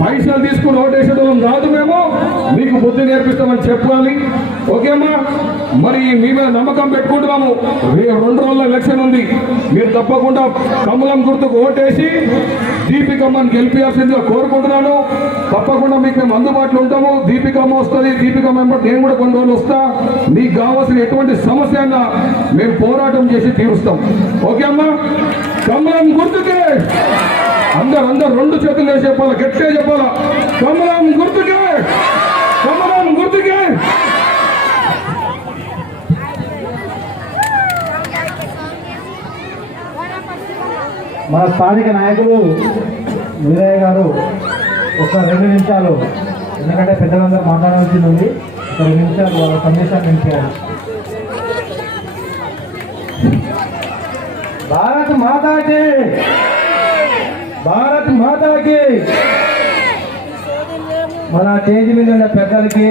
పైసలు తీసుకుని ఓటేసేటోళ్ళం కాదు మేము, మీకు బుద్ధి నేర్పిస్తామని చెప్పాలి. ఓకేమ్మా, మరి మీ మీద నమ్మకం పెట్టుకుంటున్నాము. 2 రోజుల ఎలక్షన్ ఉంది, మీరు తప్పకుండా కమలం గుర్తుకు ఓటేసి దీపికమ్మని గెలిపించాల్సిందిగా కోరుకుంటున్నాను. తప్పకుండా మీకు మేము అందుబాటులో ఉంటాము. దీపికమ్మ వస్తుంది, దీపికమ్మ నేను కూడా కొన్ని రోజులు వస్తా. మీకు కావాల్సిన ఎటువంటి సమస్య అయినా మేము పోరాటం చేసి తీరుస్తాం. ఓకే అమ్మా, కమలం గుర్తుకే అందరు 2 చేతులు వేసి చెప్పాలా, గట్టిగా చెప్పాలా, కమలం గుర్తుకే, కమలం గుర్తుకే. మన స్థానిక నాయకులు వీరయ్య గారు ఒక 2 నిమిషాలు, ఎందుకంటే పెద్దలందరూ మాట్లాడాల్సింది ఉంది, ఒక 2 నిమిషాలు వాళ్ళ సందేశాన్ని వినిపించాలి. భారత్ మాతాకి, భారత్ మాతాకి. మన స్టేజ్ మీద ఉన్న పెద్దలకి,